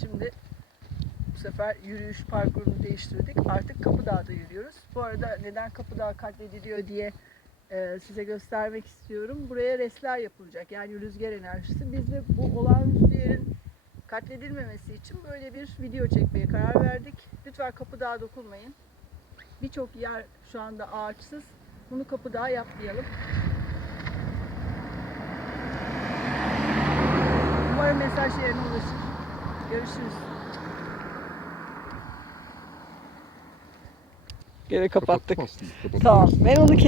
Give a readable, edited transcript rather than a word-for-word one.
Şimdi bu sefer yürüyüş parkurunu değiştirdik. Artık Kapıdağ'da yürüyoruz. Bu arada neden Kapıdağ katlediliyor diye size göstermek istiyorum. Buraya restler yapılacak. Yani rüzgar enerjisi. Biz de bu olağanüstü yerin katledilmemesi için böyle bir video çekmeye karar verdik. Lütfen Kapıdağ'a dokunmayın. Birçok yer şu anda ağaçsız. Bunu Kapıdağ'a yapmayalım. Umarım mesaj yerine ulaşır. Görüşürüz. Gene kapattık. Tamam. Ben onu kes.